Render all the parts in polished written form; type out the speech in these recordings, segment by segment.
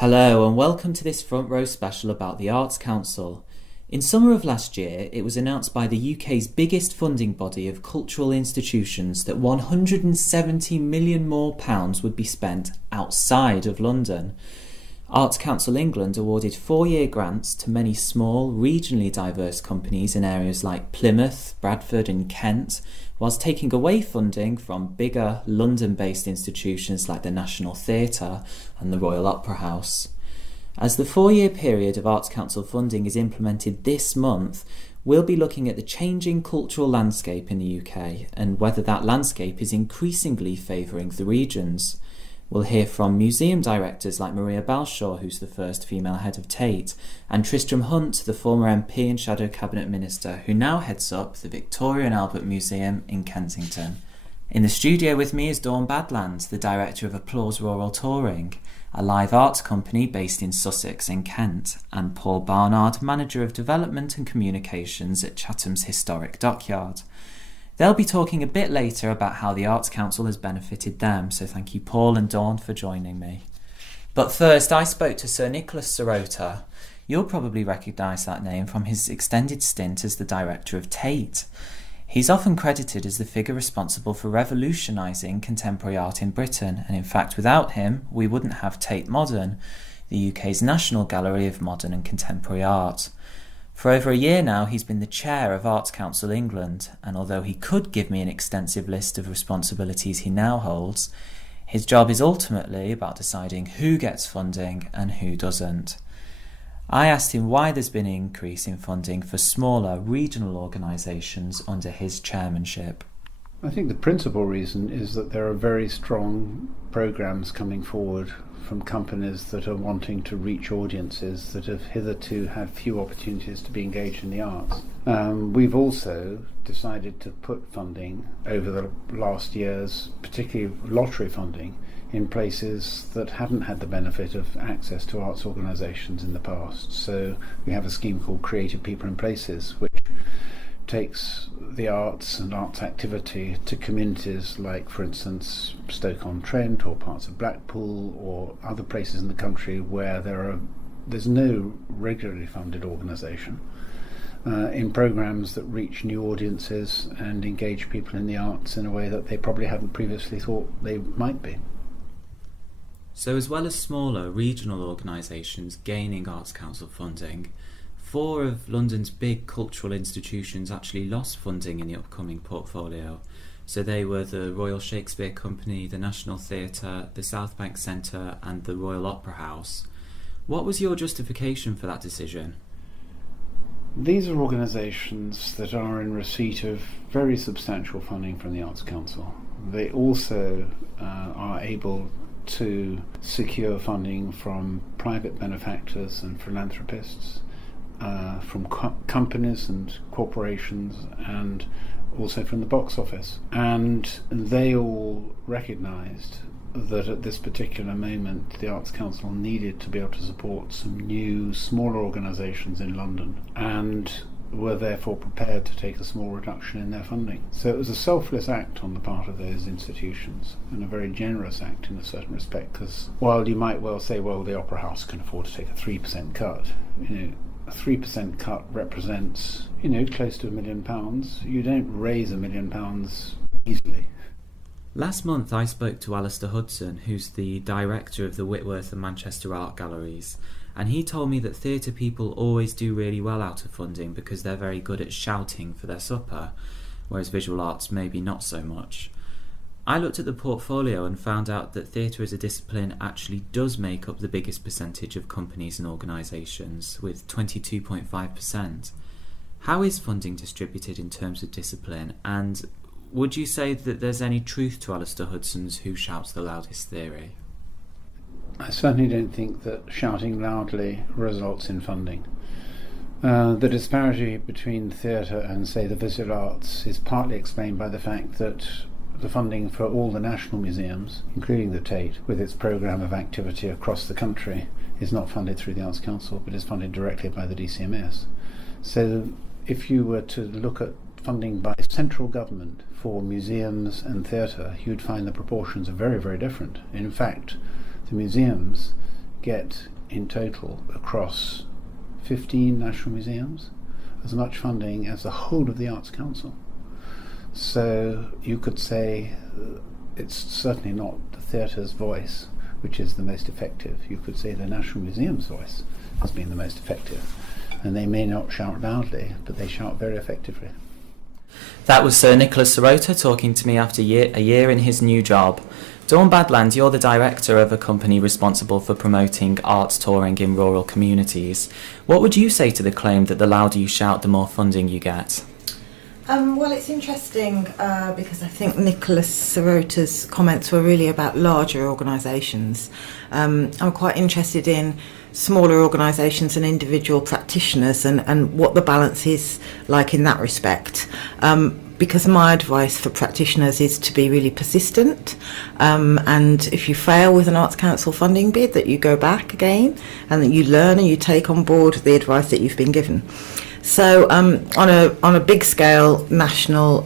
Hello and welcome to this front row special about the Arts Council. In summer of last year, it was announced by the UK's biggest funding body of cultural institutions that £170 million more would be spent outside of London. Arts Council England awarded 4-year grants to many small, regionally diverse companies in areas like Plymouth, Bradford and Kent, whilst taking away funding from bigger London-based institutions like the National Theatre and the Royal Opera House. As the 4-year period of Arts Council funding is implemented this month, we'll be looking at the changing cultural landscape in the UK and whether that landscape is increasingly favouring the regions. We'll hear from museum directors like Maria Balshaw, who's the first female head of Tate, and Tristram Hunt, the former MP and Shadow Cabinet Minister, who now heads up the Victoria and Albert Museum in Kensington. In the studio with me is Dawn Badland, the director of Applause Rural Touring, a live arts company based in Sussex in Kent, and Paul Barnard, manager of development and communications at Chatham's Historic Dockyard. They'll be talking a bit later about how the Arts Council has benefited them, so thank you Paul and Dawn for joining me. But first, I spoke to Sir Nicholas Serota. You'll probably recognise that name from his extended stint as the director of Tate. He's often credited as the figure responsible for revolutionising contemporary art in Britain, and in fact without him we wouldn't have Tate Modern, the UK's national gallery of modern and contemporary art. For over a year now, he's been the chair of Arts Council England, and although he could give me an extensive list of responsibilities he now holds, his job is ultimately about deciding who gets funding and who doesn't. I asked him why there's been an increase in funding for smaller regional organisations under his chairmanship. I think the principal reason is that there are very strong programmes coming forward from companies that are wanting to reach audiences that have hitherto had few opportunities to be engaged in the arts. We've also decided to put funding over the last years, particularly lottery funding, in places that haven't had the benefit of access to arts organisations in the past. So we have a scheme called Creative People in Places, which takes the arts and arts activity to communities like, for instance, Stoke-on-Trent or parts of Blackpool or other places in the country where there's no regularly funded organisation, in programmes that reach new audiences and engage people in the arts in a way that they probably hadn't previously thought they might be. So as well as smaller regional organisations gaining Arts Council funding, 4 of London's big cultural institutions actually lost funding in the upcoming portfolio. So they were the Royal Shakespeare Company, the National Theatre, the South Bank Centre and the Royal Opera House. What was your justification for that decision? These are organisations that are in receipt of very substantial funding from the Arts Council. They also are able to secure funding from private benefactors and philanthropists, from companies and corporations, and also from the box office. And they all recognised that at this particular moment the Arts Council needed to be able to support some new, smaller organisations in London, and were therefore prepared to take a small reduction in their funding. So it was a selfless act on the part of those institutions, and a very generous act in a certain respect, because while you might well say, well, the Opera House can afford to take a 3% cut, a 3% cut represents, close to £1 million. You don't raise £1 million easily. Last month I spoke to Alistair Hudson, who's the director of the Whitworth and Manchester Art Galleries, and he told me that theatre people always do really well out of funding because they're very good at shouting for their supper, whereas visual arts maybe not so much. I looked at the portfolio and found out that theatre as a discipline actually does make up the biggest percentage of companies and organisations, with 22.5%. How is funding distributed in terms of discipline, and would you say that there's any truth to Alistair Hudson's "who shouts the loudest" theory? I certainly don't think that shouting loudly results in funding. The disparity between theatre and, say, the visual arts is partly explained by the fact that the funding for all the national museums, including the Tate, with its programme of activity across the country, is not funded through the Arts Council, but is funded directly by the DCMS. So if you were to look at funding by central government for museums and theatre, you'd find the proportions are very, very different. In fact, the museums get in total across 15 national museums as much funding as the whole of the Arts Council. So you could say it's certainly not the theatre's voice which is the most effective. You could say the National Museum's voice has been the most effective. And they may not shout loudly, but they shout very effectively. That was Sir Nicholas Serota talking to me after a year in his new job. Dawn Badland, you're the director of a company responsible for promoting arts touring in rural communities. What would you say to the claim that the louder you shout, the more funding you get? Well, it's interesting because I think Nicholas Serota's comments were really about larger organisations. I'm quite interested in smaller organisations and individual practitioners and what the balance is like in that respect. Because my advice for practitioners is to be really persistent, and if you fail with an Arts Council funding bid, that you go back again and that you learn and you take on board the advice that you've been given. So on a big scale national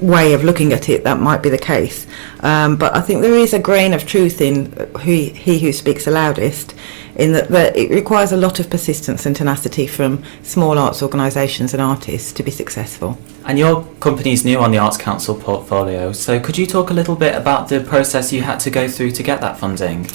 way of looking at it, that might be the case. But I think there is a grain of truth in he who speaks the loudest, in that it requires a lot of persistence and tenacity from small arts organisations and artists to be successful. And your company's new on the Arts Council portfolio, so could you talk a little bit about the process you had to go through to get that funding?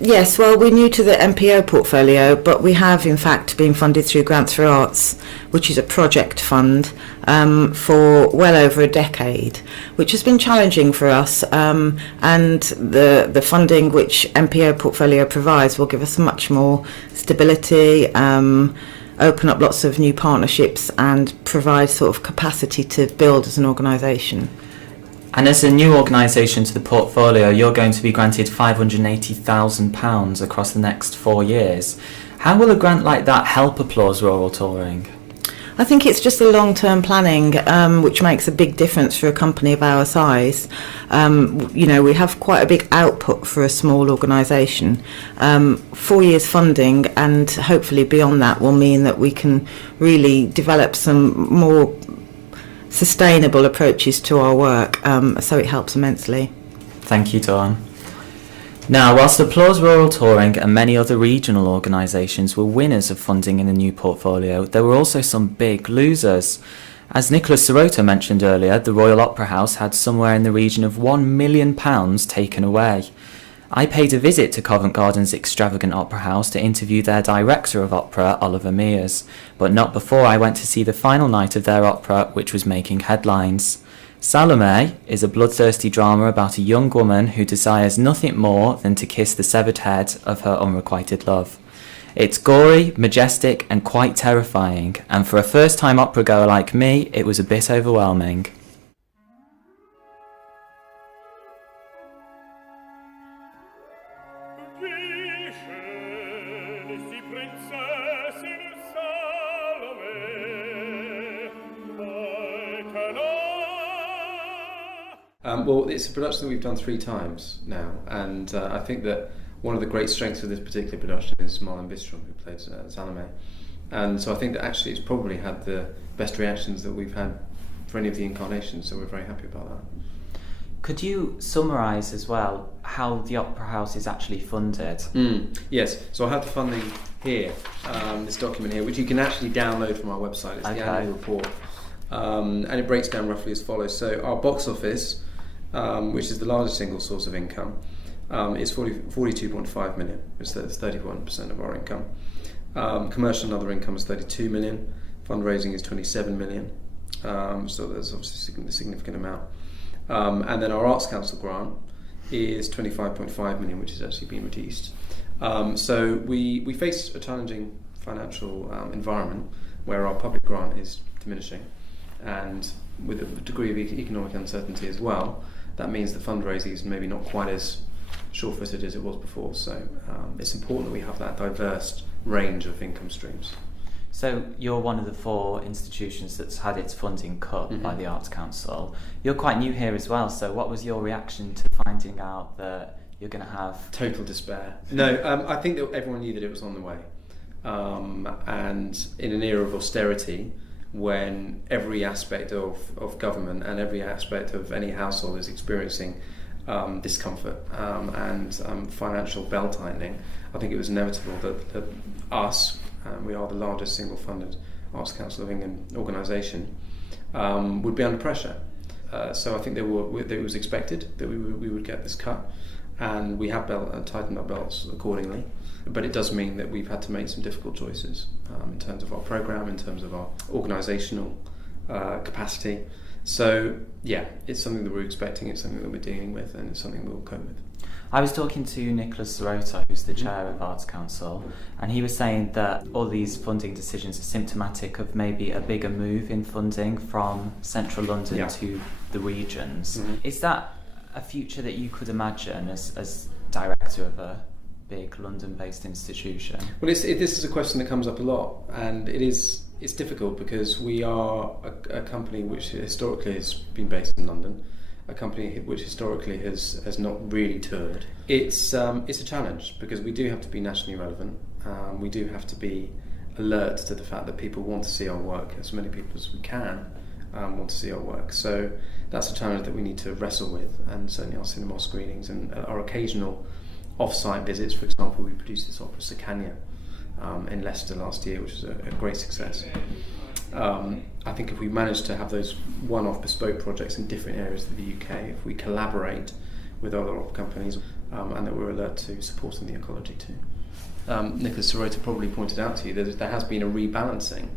Yes, well, we're new to the MPO portfolio, but we have in fact been funded through Grants for Arts, which is a project fund, for well over a decade, which has been challenging for us, and the funding which MPO portfolio provides will give us much more stability, open up lots of new partnerships and provide sort of capacity to build as an organisation. And as a new organisation to the portfolio, you're going to be granted £580,000 across the next 4 years. How will a grant like that help Applause Rural Touring? I think it's just the long-term planning, which makes a big difference for a company of our size. We have quite a big output for a small organisation. 4 years funding and hopefully beyond that will mean that we can really develop some more sustainable approaches to our work, so it helps immensely. Thank you, Dawn. Now, whilst Applause Rural Touring and many other regional organisations were winners of funding in the new portfolio, there were also some big losers. As Nicholas Serota mentioned earlier, the Royal Opera House had somewhere in the region of £1 million taken away. I paid a visit to Covent Garden's extravagant opera house to interview their director of opera, Oliver Mears, but not before I went to see the final night of their opera, which was making headlines. Salome is a bloodthirsty drama about a young woman who desires nothing more than to kiss the severed head of her unrequited love. It's gory, majestic and quite terrifying, and for a first-time opera goer like me, it was a bit overwhelming. Well, it's a production that we've done 3 times now, and I think that one of the great strengths of this particular production is Marlon Bistrom, who plays Salome, and so I think that actually it's probably had the best reactions that we've had for any of the incarnations, so we're very happy about that. Could you summarise as well how the Opera House is actually funded? Yes, so I have the funding here, this document here, which you can actually download from our website. It's the annual report, and it breaks down roughly as follows. So our box office, which is the largest single source of income, is 42.5 million, which is 31% of our income. Commercial and other income is 32 million, fundraising is 27 million, so there's obviously a significant amount. And then our Arts Council grant is 25.5 million, which has actually been reduced. So we face a challenging financial environment where our public grant is diminishing, and with a degree of economic uncertainty as well, that means the fundraising is maybe not quite as sure-footed as it was before. So it's important that we have that diverse range of income streams. So you're one of the 4 institutions that's had its funding cut by the Arts Council. You're quite new here as well, so what was your reaction to finding out that you're going to have... Total despair. No, I think that everyone knew that it was on the way. And in an era of austerity, when every aspect of government and every aspect of any household is experiencing discomfort and financial belt tightening, I think it was inevitable that us, we are the largest single-funded Arts Council of England organisation, would be under pressure. So I think that it was expected that we would get this cut, and we have tightened our belts accordingly. But it does mean that we've had to make some difficult choices in terms of our programme, in terms of our organisational capacity. So yeah, it's something that we're expecting, it's something that we're dealing with, and it's something we'll cope with. I was talking to Nicholas Serota, who's the chair of Arts Council, and he was saying that all these funding decisions are symptomatic of maybe a bigger move in funding from central London to the regions. Mm-hmm. Is that a future that you could imagine as director of a big London-based institution? Well, this is a question that comes up a lot, and it's difficult because we are a company which historically has been based in London, a company which historically has not really toured. It's a challenge because we do have to be nationally relevant. We do have to be alert to the fact that people want to see our work, as many people as we can want to see our work. So that's a challenge that we need to wrestle with, and certainly our cinema screenings and our occasional off-site visits. For example, we produced this opera Sicania in Leicester last year, which was a great success. I think if we manage to have those one-off bespoke projects in different areas of the UK, if we collaborate with other opera companies, and that we're alert to supporting the ecology too. Nicholas Serota probably pointed out to you that there has been a rebalancing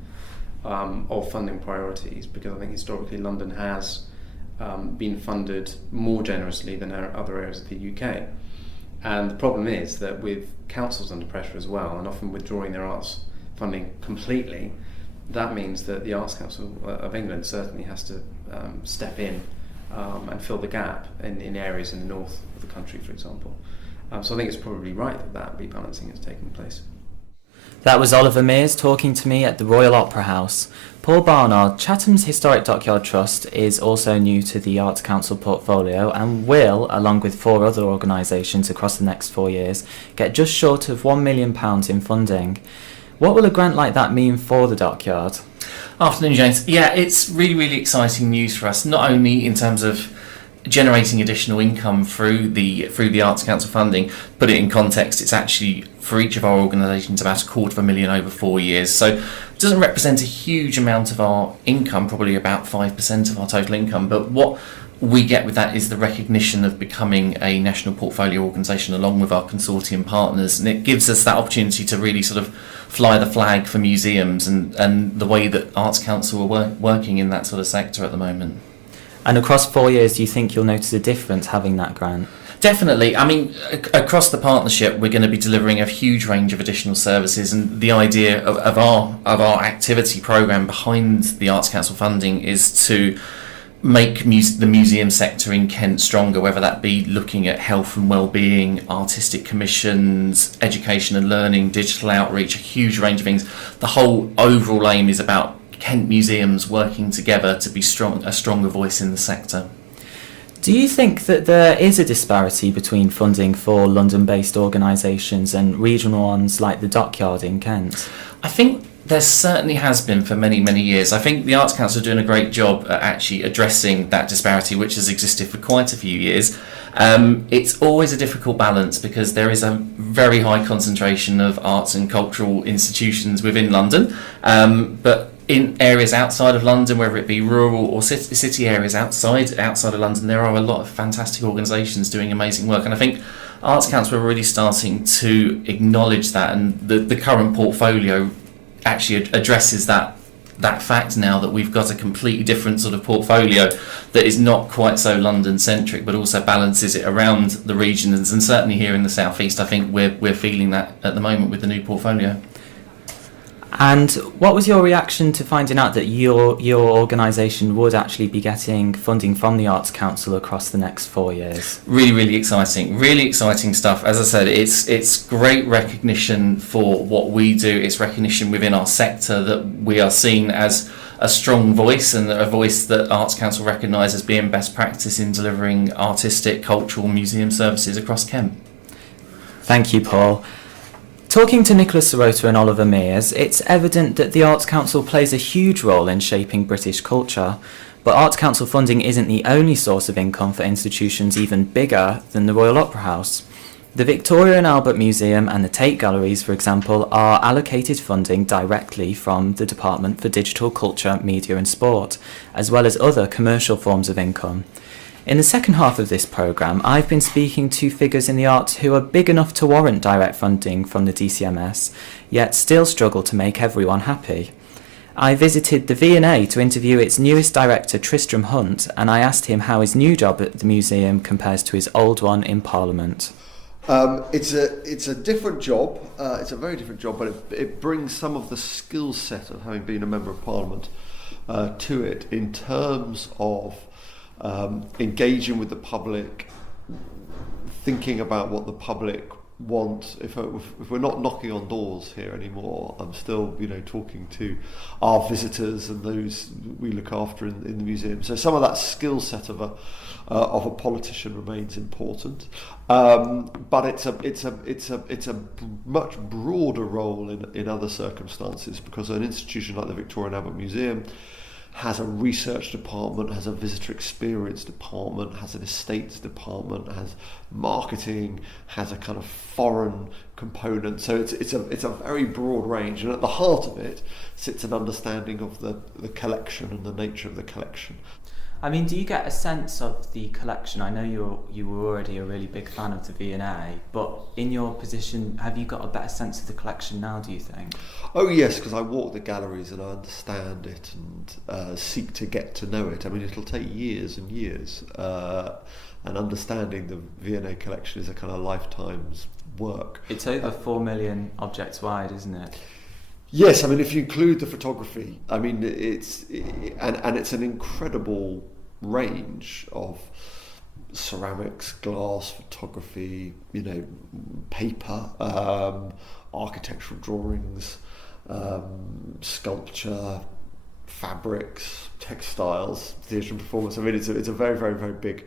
of funding priorities, because I think historically London has been funded more generously than other areas of the UK. And the problem is that with councils under pressure as well, and often withdrawing their arts funding completely, that means that the Arts Council of England certainly has to step in and fill the gap in areas in the north of the country, for example. So I think it's probably right that rebalancing is taking place. That was Oliver Mears talking to me at the Royal Opera House. Paul Barnard, Chatham's Historic Dockyard Trust, is also new to the Arts Council portfolio and will, along with 4 other organisations across the next 4 years, get just short of £1 million in funding. What will a grant like that mean for the Dockyard? Afternoon, James. Yeah, it's really, really exciting news for us, not only in terms of generating additional income through the Arts Council funding. Put it in context, it's actually for each of our organisations about £250,000 over 4 years, so it doesn't represent a huge amount of our income, probably about 5% of our total income, but what we get with that is the recognition of becoming a national portfolio organisation along with our consortium partners, and it gives us that opportunity to really sort of fly the flag for museums and the way that Arts Council are working in that sort of sector at the moment. And across 4 years, do you think you'll notice a difference having that grant? Definitely. I mean, across the partnership, we're going to be delivering a huge range of additional services, and the idea of our activity programme behind the Arts Council funding is to make the museum sector in Kent stronger, whether that be looking at health and well-being, artistic commissions, education and learning, digital outreach, a huge range of things. The whole overall aim is about Kent museums working together to be a stronger voice in the sector. Do you think that there is a disparity between funding for London-based organisations and regional ones like the Dockyard in Kent? I think there certainly has been for many, many years. I think the Arts Council are doing a great job at actually addressing that disparity, which has existed for quite a few years. It's always a difficult balance because there is a very high concentration of arts and cultural institutions within London, but in areas outside of London, whether it be rural or city areas outside of London, there are a lot of fantastic organisations doing amazing work, and I think Arts Council are really starting to acknowledge that, and the current portfolio actually addresses that fact now, that we've got a completely different sort of portfolio that is not quite so London centric but also balances it around the regions, and certainly here in the South East I think we're feeling that at the moment with the new portfolio. And what was your reaction to finding out that your organisation would actually be getting funding from the Arts Council across the next 4 years? Really exciting stuff. As I said, it's great recognition for what we do. It's recognition within our sector that we are seen as a strong voice, and a voice that Arts Council recognise as being best practice in delivering artistic, cultural, museum services across Kent. Thank you, Paul. Talking to Nicholas Serota and Oliver Mears, it's evident that the Arts Council plays a huge role in shaping British culture. But Arts Council funding isn't the only source of income for institutions even bigger than the Royal Opera House. The Victoria and Albert Museum and the Tate Galleries, for example, are allocated funding directly from the Department for Digital Culture, Media and Sport, as well as other commercial forms of income. In the second half of this programme, I've been speaking to figures in the arts who are big enough to warrant direct funding from the DCMS, yet still struggle to make everyone happy. I visited the V&A to interview its newest director, Tristram Hunt, and I asked him how his new job at the museum compares to his old one in Parliament. It's a different job. It's a very different job, but it brings some of the skill set of having been a member of Parliament to it in terms of engaging with the public, thinking about what the public want. If we're not knocking on doors here anymore, I'm still talking to our visitors and those we look after in the museum. So some of that skill set of a politician remains important, but it's a much broader role in other circumstances, because an institution like the Victoria and Albert Museum has a research department, has a visitor experience department, has an estates department, has marketing, has a kind of foreign component. So it's a very broad range, and at the heart of it sits an understanding of the collection and the nature of the collection. I mean, do you get a sense of the collection? I know you were already a really big fan of the V&A, but in your position, have you got a better sense of the collection now, do you think? Oh yes, because I walk the galleries and I understand it and seek to get to know it. I mean, it'll take years and years, and understanding the V&A collection is a kind of lifetime's work. It's over 4 million objects wide, isn't it? Yes, I mean, if you include the photography, I mean, it's an incredible range of ceramics, glass, photography, paper, architectural drawings, sculpture, fabrics, textiles, theatre and performance. I mean, it's a very, very, very big,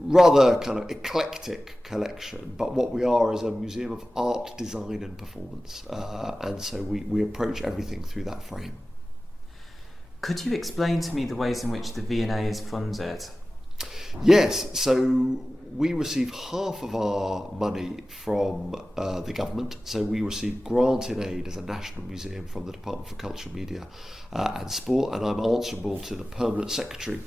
rather kind of eclectic collection, but what we are is a museum of art, design and performance, and so we approach everything through that frame. Could you explain to me the ways in which the V&A is funded? Yes, so we receive half of our money from the government, so we receive grant in aid as a national museum from the Department for Culture, Media and Sport, and I'm answerable to the Permanent Secretary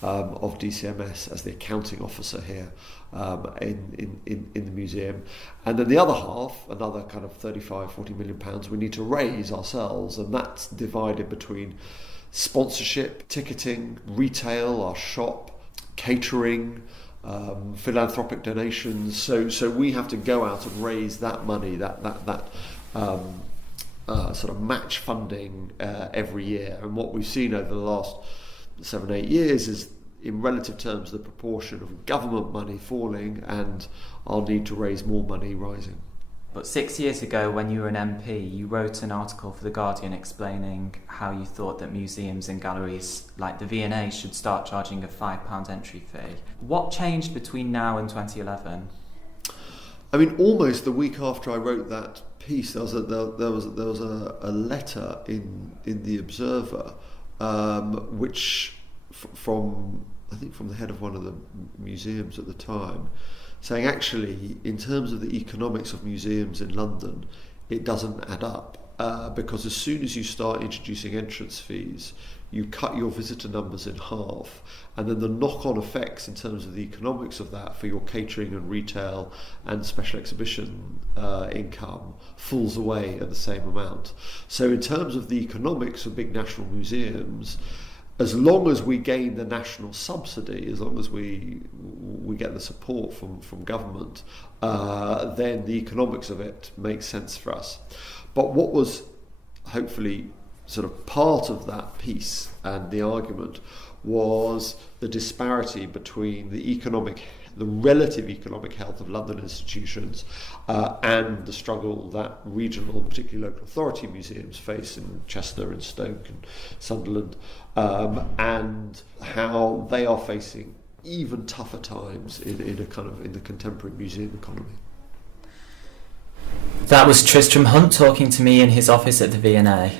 of DCMS as the accounting officer here in the museum. And then the other half, another kind of 35-40 million pounds, we need to raise ourselves, and that's divided between sponsorship, ticketing, retail, our shop, catering, philanthropic donations. So we have to go out and raise that money, that sort of match funding every year. And what we've seen over the last 7-8 years is, in relative terms, the proportion of government money falling and our need to raise more money rising. But 6 years ago, when you were an MP, you wrote an article for The Guardian explaining how you thought that museums and galleries like the V&A should start charging a £5 entry fee. What changed between now and 2011? I mean, almost the week after I wrote that piece, there was a letter in the Observer, which from the head of one of the museums at the time, saying actually, in terms of the economics of museums in London, it doesn't add up, because as soon as you start introducing entrance fees, you cut your visitor numbers in half, and then the knock-on effects in terms of the economics of that for your catering and retail and special exhibition income falls away at the same amount. So in terms of the economics of big national museums, as long as we gain the national subsidy, as long as we get the support from government, then the economics of it makes sense for us. But what was hopefully sort of part of that piece and the argument was the disparity between the relative economic health of London institutions and the struggle that regional, particularly local authority museums face in Chester and Stoke and Sunderland, and how they are facing even tougher times in the contemporary museum economy. That was Tristram Hunt talking to me in his office at the V&A.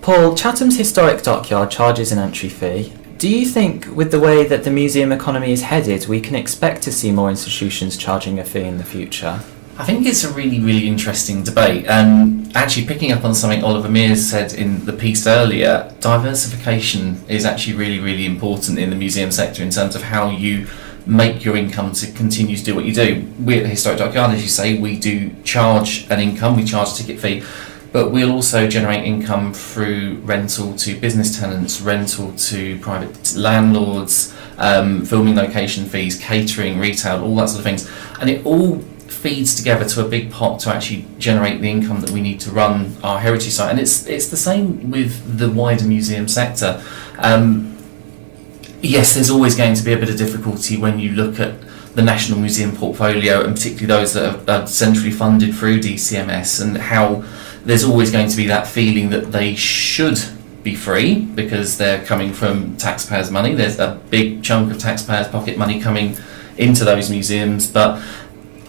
Paul, Chatham's historic dockyard charges an entry fee. Do you think, with the way that the museum economy is headed, we can expect to see more institutions charging a fee in the future? I think it's a really, really interesting debate. Actually, picking up on something Oliver Mears said in the piece earlier, diversification is actually really, really important in the museum sector in terms of how you make your income to continue to do what you do. We at the Historic Dockyard, as you say, we do charge an income, we charge a ticket fee, but we'll also generate income through rental to business tenants, rental to private landlords, filming location fees, catering, retail, all that sort of things. And it all feeds together to a big pot to actually generate the income that we need to run our heritage site. And it's the same with the wider museum sector. Yes, there's always going to be a bit of difficulty when you look at the National Museum portfolio, and particularly those that are centrally funded through DCMS, and how there's always going to be that feeling that they should be free because they're coming from taxpayers' money. There's a big chunk of taxpayers' pocket money coming into those museums, but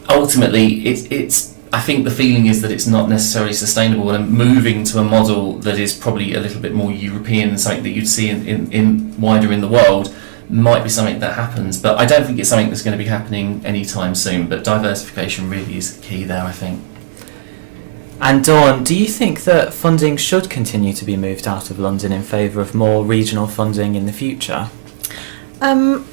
ultimately it's I think the feeling is that it's not necessarily sustainable, and moving to a model that is probably a little bit more European than something that you'd see in wider in the world might be something that happens, but I don't think it's something that's going to be happening anytime soon. But diversification really is key there, I think. And Dawn, do you think that funding should continue to be moved out of London in favour of more regional funding in the future?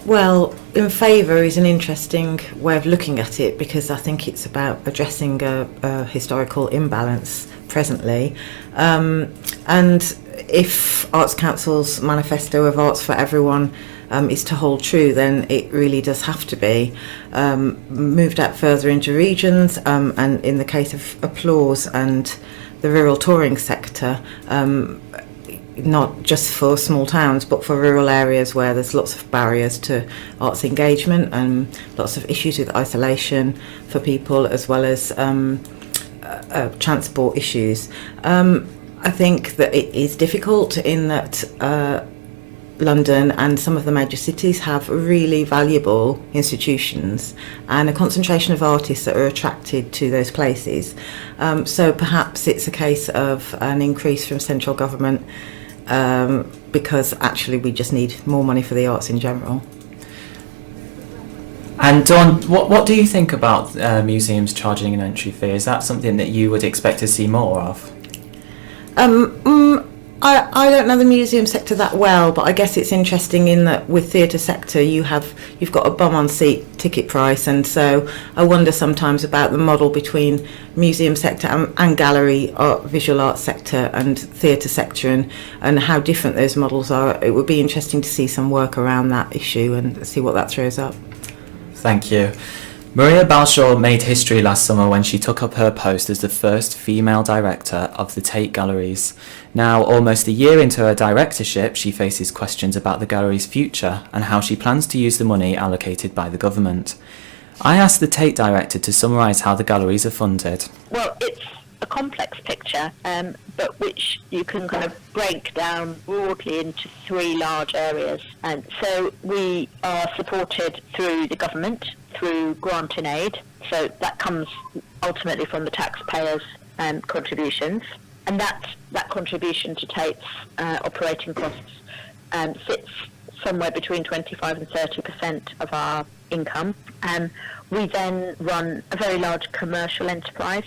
Well, in favour is an interesting way of looking at it, because I think it's about addressing a historical imbalance presently. And if Arts Council's manifesto of Arts for Everyone is to hold true, then it really does have to be moved out further into regions, and in the case of Applause and the rural touring sector, not just for small towns but for rural areas where there's lots of barriers to arts engagement and lots of issues with isolation for people, as well as transport issues. I think that it is difficult in that London and some of the major cities have really valuable institutions and a concentration of artists that are attracted to those places. So perhaps it's a case of an increase from central government, because actually we just need more money for the arts in general. And Dawn, what do you think about museums charging an entry fee? Is that something that you would expect to see more of? I don't know the museum sector that well, but I guess it's interesting in that with theatre sector you've got a bum on seat ticket price, and so I wonder sometimes about the model between museum sector and gallery art, visual arts sector and theatre sector, and how different those models are. It would be interesting to see some work around that issue and see what that throws up. Thank you. Maria Balshaw made history last summer when she took up her post as the first female director of the Tate Galleries. Now, almost a year into her directorship, she faces questions about the gallery's future and how she plans to use the money allocated by the government. I asked the Tate director to summarise how the galleries are funded. Well, it's a complex picture, but which you can kind of break down broadly into three large areas. And so we are supported through the government, through grant and aid, so that comes ultimately from the taxpayers' contributions, and that contribution to Tate's operating costs sits somewhere between 25 and 30% of our income. We then run a very large commercial enterprise,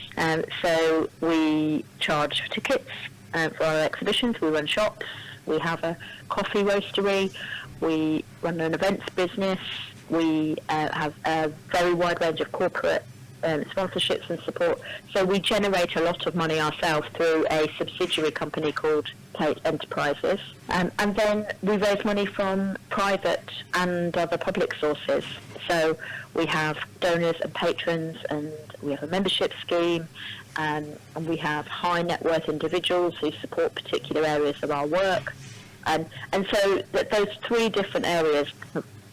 so we charge for tickets for our exhibitions, we run shops, we have a coffee roastery, we run an events business, we have a very wide range of corporate sponsorships and support. So we generate a lot of money ourselves through a subsidiary company called Tate Enterprises. And then we raise money from private and other public sources. So we have donors and patrons, and we have a membership scheme, and we have high net worth individuals who support particular areas of our work. And so those three different areas,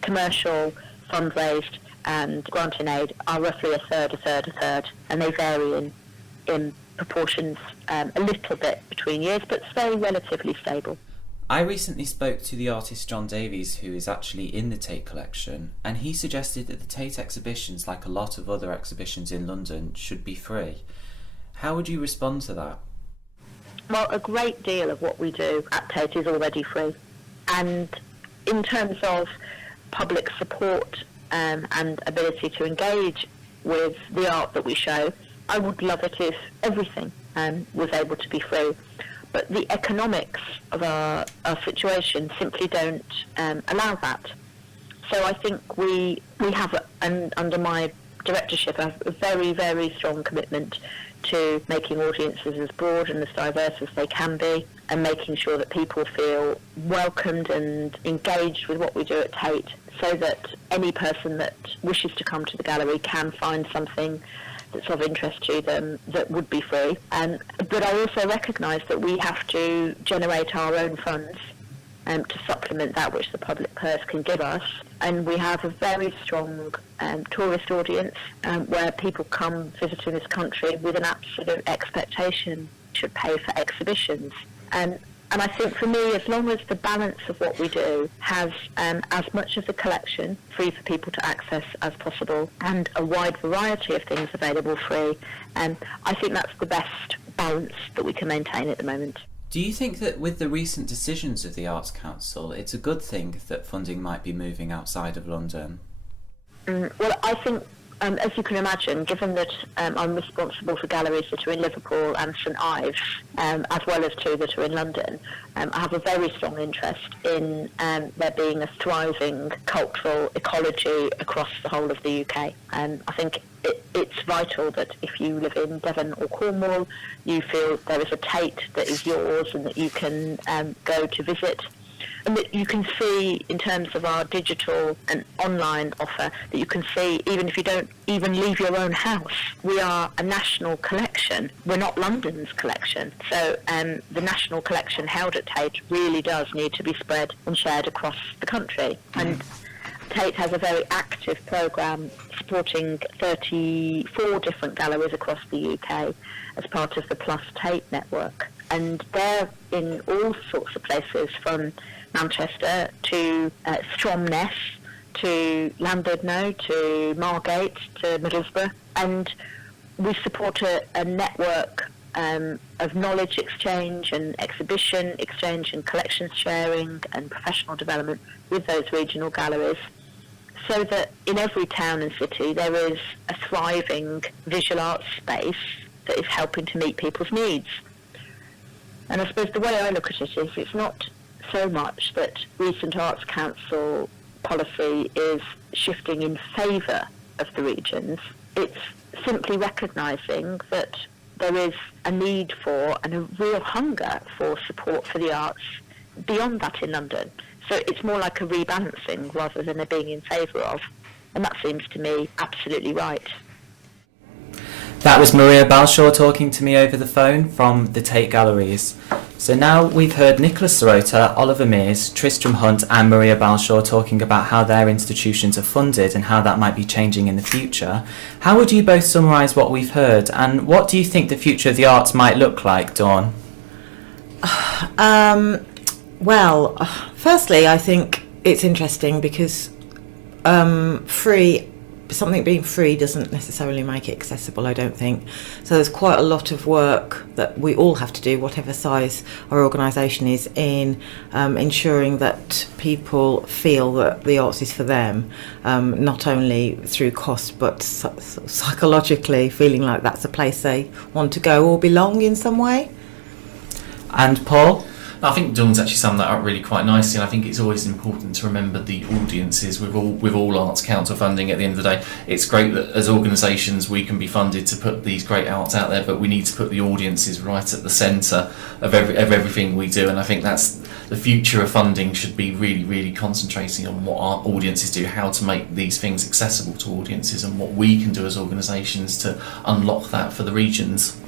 commercial, fundraised and grant and aid, are roughly a third, and they vary in proportions a little bit between years, but it's very relatively stable. I recently spoke to the artist John Davies, who is actually in the Tate collection, and he suggested that the Tate exhibitions, like a lot of other exhibitions in London, should be free. How would you respond to that? Well, a great deal of what we do at Tate is already free, and in terms of public support and ability to engage with the art that we show, I would love it if everything was able to be free. But the economics of our situation simply don't allow that. So I think we have, under my directorship, a very, very strong commitment to making audiences as broad and as diverse as they can be, and making sure that people feel welcomed and engaged with what we do at Tate, so that any person that wishes to come to the gallery can find something that's of interest to them that would be free. But I also recognise that we have to generate our own funds to supplement that which the public purse can give us. And we have a very strong tourist audience where people come visiting this country with an absolute expectation should pay for exhibitions. And I think for me, as long as the balance of what we do has as much of the collection free for people to access as possible, and a wide variety of things available free, I think that's the best balance that we can maintain at the moment. Do you think that with the recent decisions of the Arts Council, it's a good thing that funding might be moving outside of London? Well, I think, as you can imagine, given that I'm responsible for galleries that are in Liverpool and St Ives, as well as two that are in London, I have a very strong interest in there being a thriving cultural ecology across the whole of the UK. I think it's vital that if you live in Devon or Cornwall, you feel there is a Tate that is yours and that you can go to visit. And that you can see, in terms of our digital and online offer, that you can see, even if you don't even leave your own house, we are a national collection. We're not London's collection. So the national collection held at Tate really does need to be spread and shared across the country. And Tate has a very active programme supporting 34 different galleries across the UK as part of the Plus Tate network. And they're in all sorts of places, from Manchester to Stromness to Llandudno to Margate to Middlesbrough. And we support a network of knowledge exchange and exhibition exchange and collection sharing and professional development with those regional galleries, so that in every town and city there is a thriving visual arts space that is helping to meet people's needs. And I suppose the way I look at it is, it's not so much that recent Arts Council policy is shifting in favour of the regions. It's simply recognising that there is a need for and a real hunger for support for the arts beyond that in London. So it's more like a rebalancing rather than a being in favour of. And that seems to me absolutely right. That was Maria Balshaw talking to me over the phone from the Tate Galleries. So now we've heard Nicholas Serota, Oliver Mears, Tristram Hunt and Maria Balshaw talking about how their institutions are funded and how that might be changing in the future. How would you both summarise what we've heard, and what do you think the future of the arts might look like, Dawn? Well, firstly, I think it's interesting because something being free doesn't necessarily make it accessible, I don't think. So there's quite a lot of work that we all have to do, whatever size our organisation is, in ensuring that people feel that the arts is for them, not only through cost but psychologically feeling like that's a place they want to go or belong in some way. And Paul? I think Dawn's actually summed that up really quite nicely, and I think it's always important to remember the audiences with all Arts Council funding. At the end of the day, it's great that as organisations we can be funded to put these great arts out there, but we need to put the audiences right at the centre of everything we do, and I think that's the future of funding should be really, really concentrating on what our audiences do, how to make these things accessible to audiences, and what we can do as organisations to unlock that for the regions.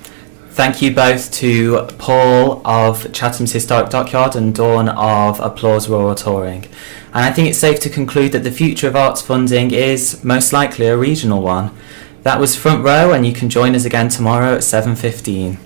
Thank you both to Paul of Chatham's Historic Dockyard and Dawn of Applause Rural Touring. And I think it's safe to conclude that the future of arts funding is most likely a regional one. That was Front Row, and you can join us again tomorrow at 7:15.